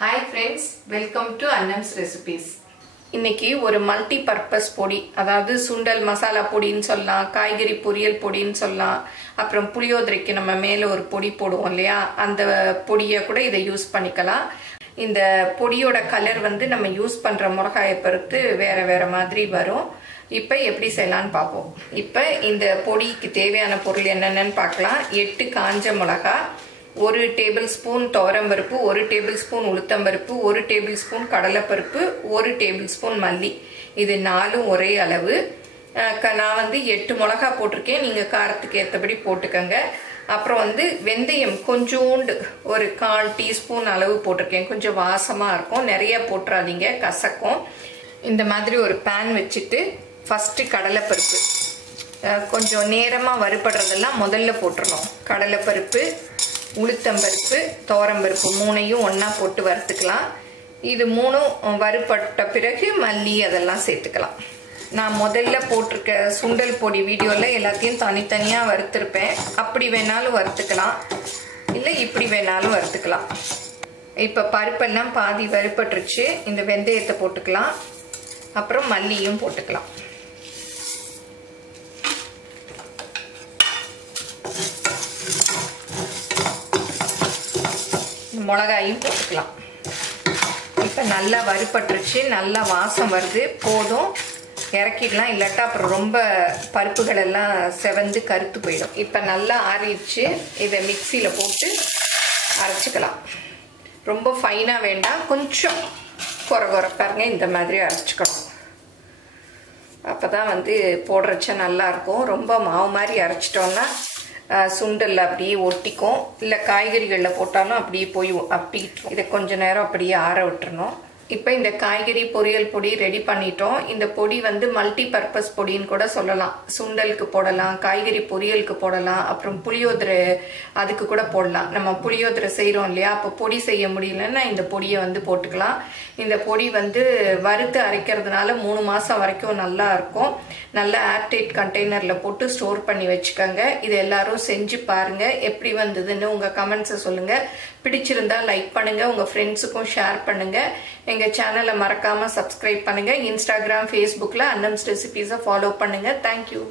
Hi friends, welcome to Annam's Recipes. இன்னைக்கு ஒரு multi purpose பொடி, அதாவது சுண்டல் மசாலா பொடின்னு சொல்லலாம், காய்கறி பொரியல் பொடின்னு சொல்லலாம், அப்புறம் புளியோதரைக்கு நம்ம மேலே ஒரு பொடி போடுவோம் இல்லையா, அந்த பொடியை கூட இதை யூஸ் பண்ணிக்கலாம். இந்த பொடியோட கலர் வந்து நம்ம யூஸ் பண்ணுற மிளகாயை பொறுத்து வேற வேற மாதிரி வரும். இப்போ எப்படி செய்யலான்னு பார்ப்போம். இப்போ இந்த பொடிக்கு தேவையான பொருள் என்னென்னு பார்க்கலாம். 8 காஞ்ச மிளகா, 1 டேபிள் ஸ்பூன் துவரம்பருப்பு, 1 டேபிள் ஸ்பூன் உளுத்தம்பருப்பு, 1 டேபிள் ஸ்பூன் கடலைப்பருப்பு, 1 டேபிள் ஸ்பூன் மல்லி. இது 4 ஒரே அளவு. நான் வந்து 8 மிளகா போட்டிருக்கேன், நீங்கள் காரத்துக்கு ஏற்றபடி போட்டுக்கோங்க. அப்புறம் வந்து வெந்தயம் கொஞ்சோண்டு ஒரு 1/4 டீஸ்பூன் அளவு போட்டிருக்கேன். கொஞ்சம் வாசமாக இருக்கும், நிறைய போட்டுறாதீங்க, கசக்கும். இந்த மாதிரி ஒரு பேன் வச்சுட்டு ஃபஸ்ட்டு கடலைப்பருப்பு கொஞ்சம் நேரமாக வறுபடுறதெல்லாம் முதல்ல போட்டுடணும். கடலைப்பருப்பு, உளுத்தம்பருப்பு, துவரம்பருப்பு 3ஐயும் ஒன்றா போட்டு வறுத்துக்கலாம். இது 3ம் வறுபட்ட பிறகு மல்லி அதெல்லாம் சேர்த்துக்கலாம். நான் முதல்ல போட்டிருக்க சுண்டல் பொடி வீடியோவில் எல்லாத்தையும் தனித்தனியாக வறுத்துருப்பேன். அப்படி வேணாலும் வறுத்துக்கலாம், இல்லை இப்படி வேணாலும் வறுத்துக்கலாம். இப்போ பருப்பெல்லாம் பாதி வறுபட்டுருச்சு. இந்த வெந்தயத்தை போட்டுக்கலாம், அப்புறம் மல்லியும் போட்டுக்கலாம். மிளகாயும் போட்டுக்கலாம். இப்போ நல்லா வறுபட்டுருச்சு, நல்லா வாசம் வருது, போதும், இறக்கிடலாம். இல்லாட்டா அப்புறம் ரொம்ப பருப்புகள் எல்லாம் செவந்து கருத்து போயிடும். இப்போ நல்லா ஆறிடுச்சு, இதை மிக்சியில் போட்டு அரைச்சிக்கலாம். ரொம்ப ஃபைனாக வேண்டாம், கொஞ்சம் கொரகொரப்பாருங்க, இந்த மாதிரி அரைச்சிக்கணும். அப்போ தான் வந்து போடுறச்ச நல்லாயிருக்கும். ரொம்ப மாவு மாதிரி அரைச்சிட்டோன்னா சுண்டல் அப்படியே ஒட்டிக்கும், இல்லை காய்கறிகளில் போட்டாலும் அப்படியே போய் அப்பிக்கிட்டோம். இதை கொஞ்ச நேரம் அப்படியே ஆற விட்டுறணும். இப்போ இந்த காய்கறி பொரியல் பொடி ரெடி பண்ணிட்டோம். இந்த பொடி வந்து மல்டி பர்பஸ் பொடின்னு கூட சொல்லலாம். சுண்டலுக்கு போடலாம், காய்கறி பொரியலுக்கு போடலாம், அப்புறம் புளியோதரை அதுக்கு கூட போடலாம். நம்ம புளியோதரை செய்கிறோம் இல்லையா, அப்போ பொடி செய்ய முடியலன்னா இந்த பொடியை வந்து போட்டுக்கலாம். இந்த பொடி வந்து வறுத்து அரைக்கிறதுனால 3 மாதம் வரைக்கும் நல்லா இருக்கும். நல்லா ஏர்டைட் கண்டெய்னரில் போட்டு ஸ்டோர் பண்ணி வச்சுக்கோங்க. இது எல்லாரும் செஞ்சு பாருங்கள், எப்படி வந்ததுன்னு உங்கள் கமெண்ட்ஸை சொல்லுங்கள். பிடிச்சிருந்தா லைக் பண்ணுங்கள், உங்கள் ஃப்ரெண்ட்ஸுக்கும் ஷேர் பண்ணுங்கள். எங்கள் சேனலை மறக்காமல் சப்ஸ்கிரைப் பண்ணுங்கள். இன்ஸ்டாகிராம், ஃபேஸ்புக்கில் அன்னம்ஸ் ரெசிபீஸை ஃபாலோ பண்ணுங்கள். தேங்க்யூ.